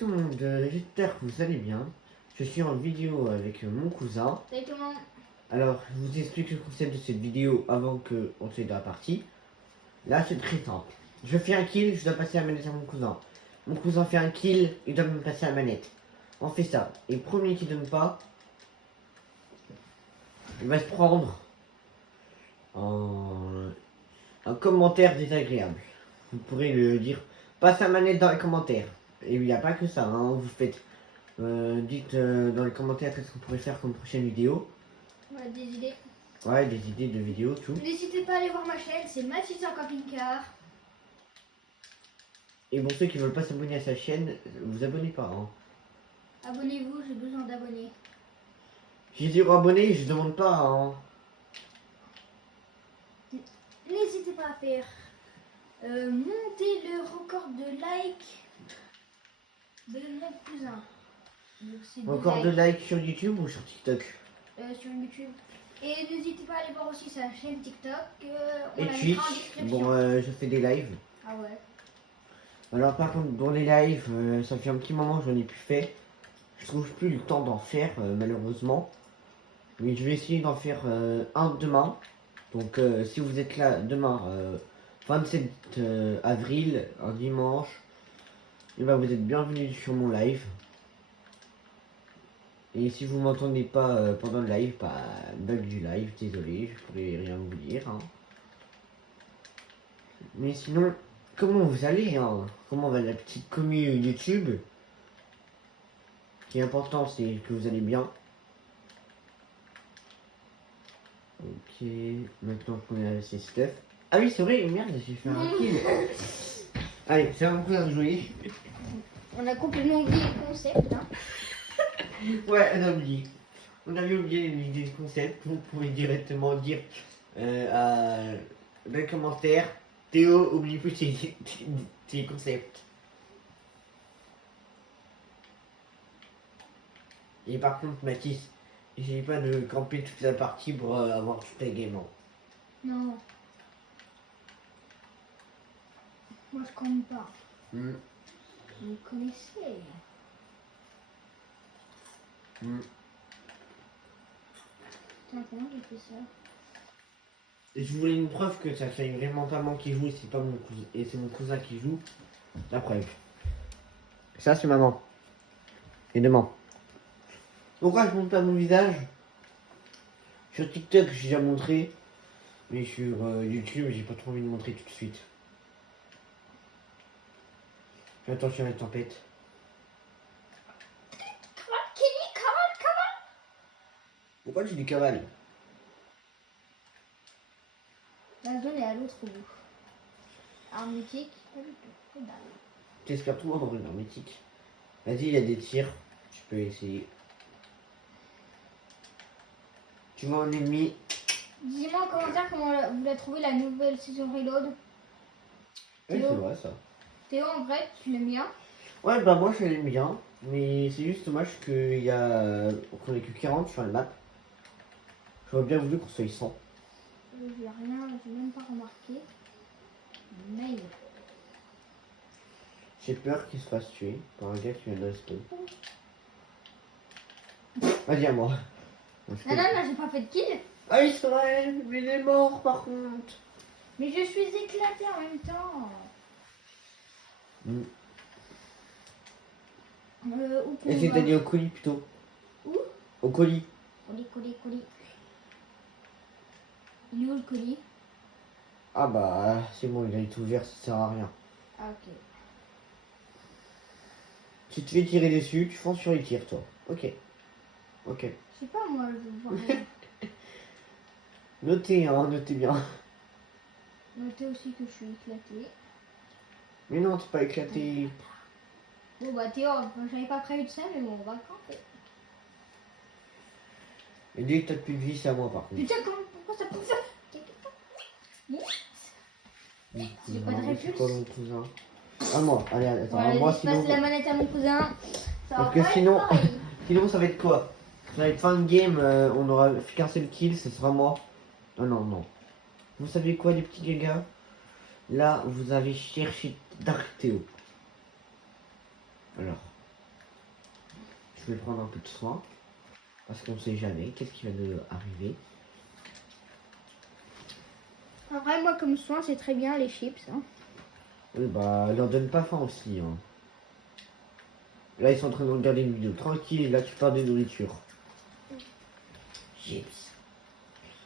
tout le monde, j'espère que vous allez bien. Je suis en vidéo avec mon cousin. Salut tout le monde. Alors, je vous explique le concept de cette vidéo avant qu'on soit dans la partie. Là, c'est très simple. Je fais un kill, je dois passer la manette à mon cousin. Mon cousin fait un kill, il doit me passer la manette. On fait ça. Et le premier qui donne pas, il va se prendre un commentaire désagréable. Vous pourrez le dire, passe la manette dans les commentaires. Et il n'y a pas que ça, hein. Vous faites, dites dans les commentaires qu'est-ce qu'on pourrait faire comme prochaine vidéo. Ouais, des idées. Ouais, des idées de vidéos, tout. N'hésitez pas à aller voir ma chaîne, c'est Mathilde en camping-car. Et pour ceux qui veulent pas s'abonner à sa chaîne, vous abonnez pas, hein. Abonnez-vous, j'ai besoin d'abonnés. J'ai 0 abonnés, je demande pas, hein. N'hésitez pas à faire monter le record de likes de mon cousin. Donc, c'est deux Encore de likes sur YouTube ou sur TikTok? Sur YouTube. Et n'hésitez pas à aller voir aussi sa chaîne TikTok. On Et la mettra en Twitch. description. Bon, je fais des lives. Ah ouais. Alors par contre, dans les lives, ça fait un petit moment que j'en ai plus fait. Je trouve plus le temps d'en faire, malheureusement. Mais je vais essayer d'en faire un demain. Donc si vous êtes là demain, 27 avril, un dimanche, et ben, vous êtes bienvenus sur mon live. Et si vous m'entendez pas pendant le live, bah, bug du live, désolé, je pourrais rien vous dire, hein. Mais sinon, comment vous allez, hein? Comment va la petite commu YouTube? Ce qui est important, c'est que vous allez bien. Ok, maintenant qu'on est avec ces stuff. Ah oui, c'est vrai, merde, j'ai fait un kill. Allez, c'est un coup de jouer. On a complètement oublié le concept. Hein. Ouais, on a oublié. On avait oublié l'idée du concept. Vous pouvez directement dire dans les commentaires, Théo, oublie plus tes concepts. Et par contre, Mathis, n'essaye pas de camper toute la partie pour avoir tout ta game. Non. Moi je connais pas. Mm. Vous connaissez. Mm. Putain, comment j'ai fait ça? Et je voulais une preuve que ça fait vraiment pas moi qui joue et c'est pas mon cousin, et c'est mon cousin qui joue. La preuve. Ça c'est maman. Et demain. Pourquoi je montre pas mon visage? Sur TikTok j'ai déjà montré. Mais sur YouTube j'ai pas trop envie de montrer tout de suite. Fais attention à la tempête. Pourquoi tu dis cavale? La zone est à l'autre bout. Hermétique, pas du tout. Que dalle. T'espères tout avoir une hermétique. Vas-y, il y a des tirs. Tu peux essayer. Tu vois un ennemi. Dis-moi en commentaire comment vous l'avez trouvé la nouvelle saison Reload. Oui, Théo. c'est vrai ça. Théo, en vrai, tu l'aimes bien? Ouais, bah moi je l'aime bien. Mais c'est juste dommage qu'on ait que 40 sur la map. J'aurais bien voulu qu'on soit 100. J'ai rien, j'ai même pas remarqué. Mail. J'ai peur qu'il se fasse tuer par un gars qui vient de respawn. Vas-y à moi. Non, non, non, j'ai pas fait de kill. Ah oui, c'est vrai, mais il est mort par contre. Mais je suis éclatée en même temps. Mm. Où qu'on Et c'est va t'as dit au colis plutôt. Où? Au colis. Colis. Il est où le colis? Ah bah c'est bon, il a été ouvert, ça sert à rien. Ah, ok. Si tu fais tirer dessus, tu fonces sur les tirs toi. Ok. Ok. Je sais pas moi, je veux voir rien. Notez, hein, notez bien. Notez aussi que je suis éclatée. Mais non, t'es pas éclaté. Bon bah Théo, j'avais pas prévu de ça, mais bon, on va camper. Et dès que t'as plus de vie, c'est à moi par contre. Putain, pourquoi ça peut faire? J'ai pas de C'est réflexe. quoi mon cousin? À moi, allez, attends, Voilà, à moi je sinon. passe la manette à mon cousin. Ça Parce va que pas être sinon, pareil. sinon ça va être quoi? Ça va être fin de game, on aura fait qu'un seul kill, ce sera moi. Non. Vous savez quoi les petits gars? Là, vous avez cherché Dark Théo. Alors, Je vais prendre un peu de soin. Parce qu'on sait jamais qu'est-ce qui va nous arriver. En vrai, moi, comme soin, c'est très bien les chips. Hein. Oui, bah, leur donne pas faim aussi. Hein. Là, ils sont en train de regarder une vidéo tranquille. Là, tu parles de nourriture. Chips.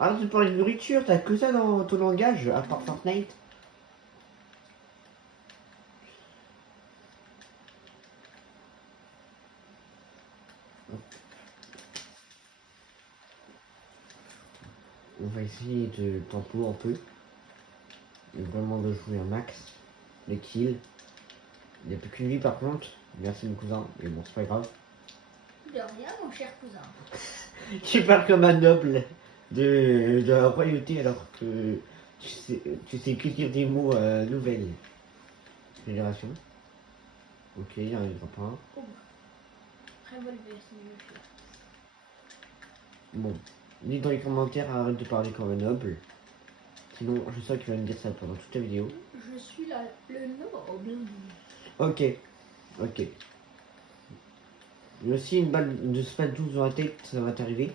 Ah, tu parles de nourriture, t'as que ça dans ton langage, à part Fortnite. On va essayer de tempo un peu. Et vraiment de jouer un max. Les kills. Il n'y a plus qu'une vie par contre. Merci mon cousin, mais bon, c'est pas grave. De rien, mon cher cousin. Tu parles comme un noble de la royauté alors que tu sais que dire des mots nouvelles. Génération. Ok, il y en a pas un. Oh, revolver, c'est mieux. Bon, dis dans les commentaires, arrête de parler comme un noble. Sinon, je sais que tu vas me dire ça pendant toute la vidéo. Je suis le noble. Ok, ok. Mais aussi une balle de SPAD 12 dans la tête, ça va t'arriver.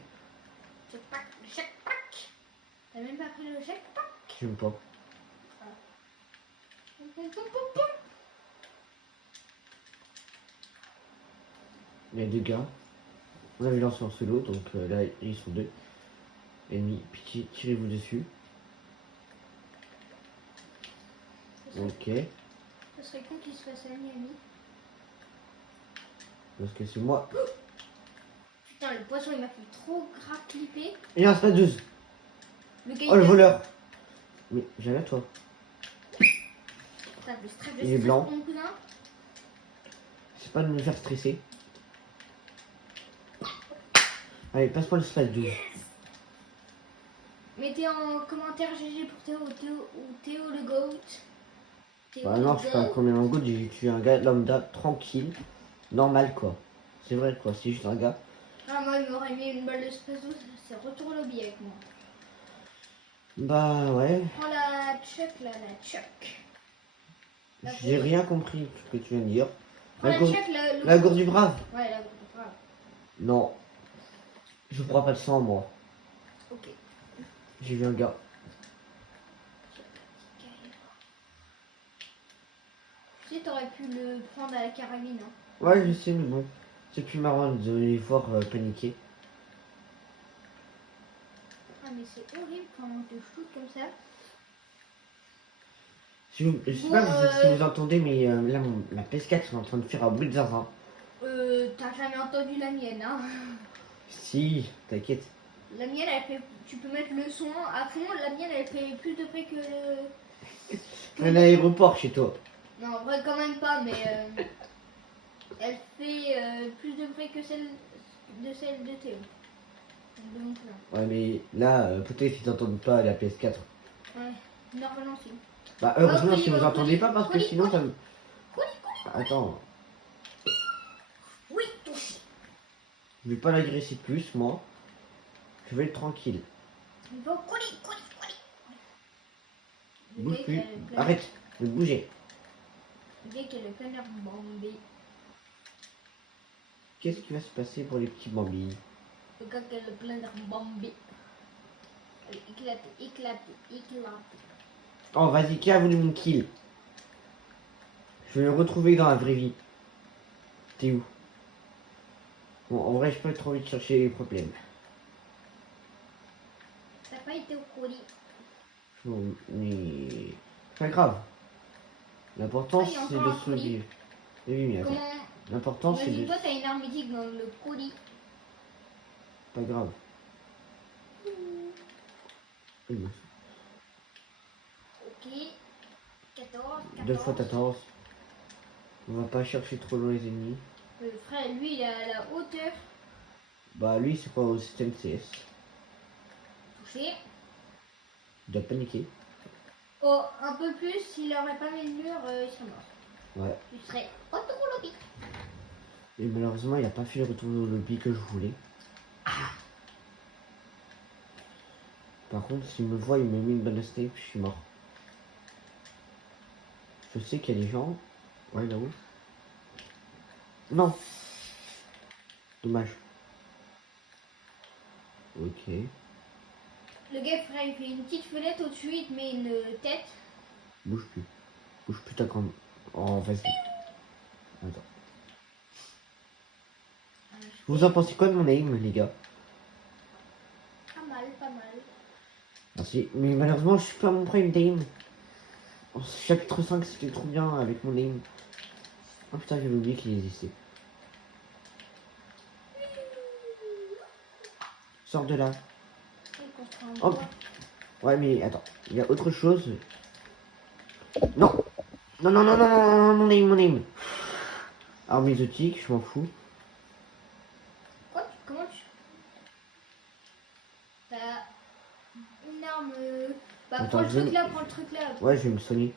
Le chèque pack. T'as même pas pris le chèque pack. J'aime pas. Il y a deux gars. On avait lancé en solo, donc là ils sont deux. Ennemis, pitié, tirez-vous dessus. Ok, Ça serait con qu'il se fasse un ami. parce que c'est moi. Putain, le poisson il m'a fait trop grave clipper. Il y a un SPAD 12. Le gars Oh le il a- voleur. Mais j'allais à toi. Putain, le stress, Il est blanc. mon cousin. C'est pas de me faire stresser. Allez, passe-moi le SPAD 12. Mettez en commentaire GG pour Théo ou Théo le GOAT. Théo Bah le non, je suis pas un GOAT. premier en good, j'ai tué un gars lambda tranquille. Normal quoi. C'est vrai quoi, c'est juste un gars. Ah, moi il m'aurait mis une balle de spazo, c'est retour au lobby avec moi. Bah ouais. Prends la chuck là, la chuck. J'ai rien compris de ce que tu viens de dire. Prends la gourde- chuck là. La gourde du brave. Ouais, la gourde du brave. Non. Je prends pas de sang moi. Ok. J'ai vu un gars. Tu sais, t'aurais pu le prendre à la carabine. Hein. Ouais, je sais, mais bon. C'est plus marrant de les voir paniquer. Ah, mais c'est horrible quand on te shoot comme ça. Si vous, je sais Bon, pas si vous entendez, mais là, ma PS4 est en train de faire un bruit de zinzin. T'as jamais entendu la mienne, hein. Si, t'inquiète. La mienne, elle fait. Tu peux mettre le son à fond. La mienne, elle fait plus de bruit que Un aéroport chez toi. Non, en vrai, quand même pas, mais. Elle fait plus de bruit que celle de Théo. De mon cousin. Ouais, mais là, peut-être qu'ils n'entendent pas la PS4. Ouais, normalement, si. Bah, heureusement, colis, si vous colis, entendez pas, parce que colis, sinon, ça colis. me. Colis, colis. Attends, Oui, touché. je vais pas l'agresser plus, moi. Je vais être tranquille. Bon, colis, colis, colis. Le Bouge gars qui plus. a le plein- Arrête de bouger. Le gars qui a le plein air bombé. Qu'est-ce qui va se passer pour les petits bambis? Le gars qui a le plein d'air bombé. Allez, éclatez, éclatez, éclatez. Oh, vas-y, qui a voulu mon kill? Je vais le retrouver dans la vraie vie. T'es où? Bon, en vrai, je peux trop vite chercher les problèmes. T'as pas été au colis. Bon, mais. C'est pas grave. L'important, Ah, il y a c'est encore de un colis. survivre. Oui, mais attends. Comment. L'important, c'est de. Imagine-toi, t'as une arme mythique dans le colis. Pas grave. Oui, mais Ok. 14, 14. 2 fois 14. On va pas chercher trop loin les ennemis. Le frère, lui, il est à la hauteur. Bah, lui, c'est pas au système CS. Touché. Il doit paniquer. Oh, un peu plus, s'il aurait pas mis le mur, il serait mort. Ouais. Il serait retour au lobby. Et malheureusement, il a pas fait le retour au lobby que je voulais. Par contre, s'il me voit, il me met une bonne snipe, je suis mort. Je sais qu'il y a des gens. Ouais, là-haut. Non. Dommage. Ok. Le gars, frère, il fait une petite fenêtre au-dessus, il te met une tête. Bouge plus. Bouge plus ta grande. Oh, vas-y. Attends. Vous en pensez quoi de mon aim, les gars? Pas mal, pas mal. Merci. Mais malheureusement, je suis pas à mon prime d'aim. En chapitre 5, c'était trop bien avec mon aim. Oh putain, j'avais oublié qu'il existait. Sors de là. Hop. Ouais, mais attends. Il y a autre chose. Non. Non, non, non, non, non, non, mon aim, mon aim. Arme exotique, je m'en fous. Quoi? Comment tu... T'as une arme... Bah, Attends, prends le je vais- truc là, prends le truc là. Ouais, je vais me soigner.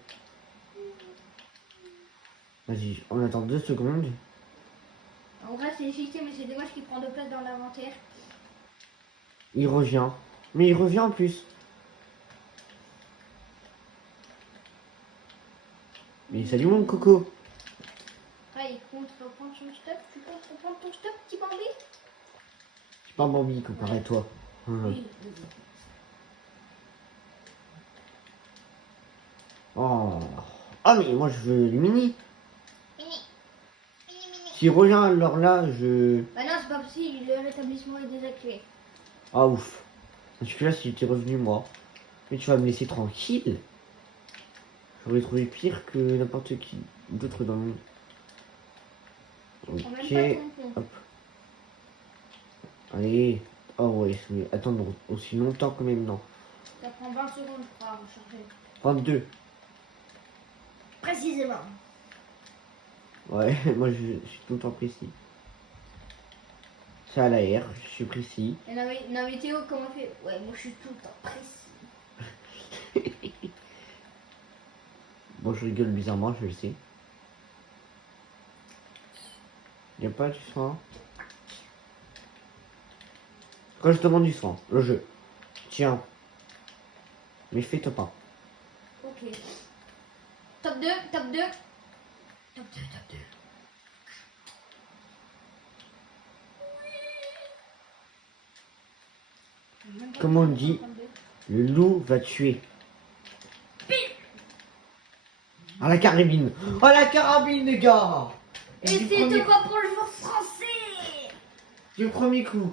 Vas-y, on attend 2 secondes. En vrai, c'est efficace, mais c'est dommage qu'il prend de place dans l'inventaire. Il revient. Mais il revient en plus. Mais salut mon coco. Ouais, il compte reprendre son stop. Tu comptes reprendre ton stop, petit bambé? Je suis pas un Bambi comparé à toi. Oui. Oh. Ah mais moi je veux le mini. S'il revient alors là, je... Bah non, c'est pas possible, le rétablissement est désactivé. Ah ouf. Parce que là, si j'étais revenu moi. Mais tu vas me laisser tranquille. J'aurais trouvé pire que n'importe qui d'autre dans le monde. Prends même Ok. pas ton pont. Hop. Allez. Oh ouais, je vais attendre aussi longtemps que même non. Ça prend 20 secondes, je crois, à recharger. 22. Précisément. Ouais, moi je suis tout le temps précis. C'est à la R, je suis précis. Et non, mais Théo, comment fait? Ouais, moi je suis tout le temps précis. Bon, je rigole bizarrement, je le sais. Y a pas du soin. Quand je demande du soin, le jeu. Tiens. Mais fais-toi pas. Ok. Top 2, top 2. Top 2, top 2. Comme on dit, le loup va tuer. Ah la carabine. Oh la carabine les gars. Et Du c'est premier- de quoi pour le jour français. Du premier coup.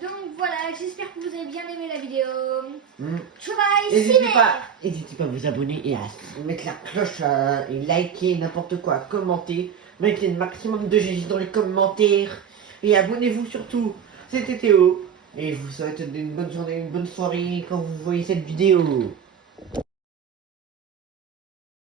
Donc voilà, j'espère que vous avez bien aimé la vidéo. Mm. Travail, N'hésitez pas à vous abonner et à mettre la cloche et liker n'importe quoi, commenter, mettez le maximum de GG dans les commentaires et abonnez-vous surtout. C'était Théo et je vous souhaite une bonne journée, une bonne soirée quand vous voyez cette vidéo.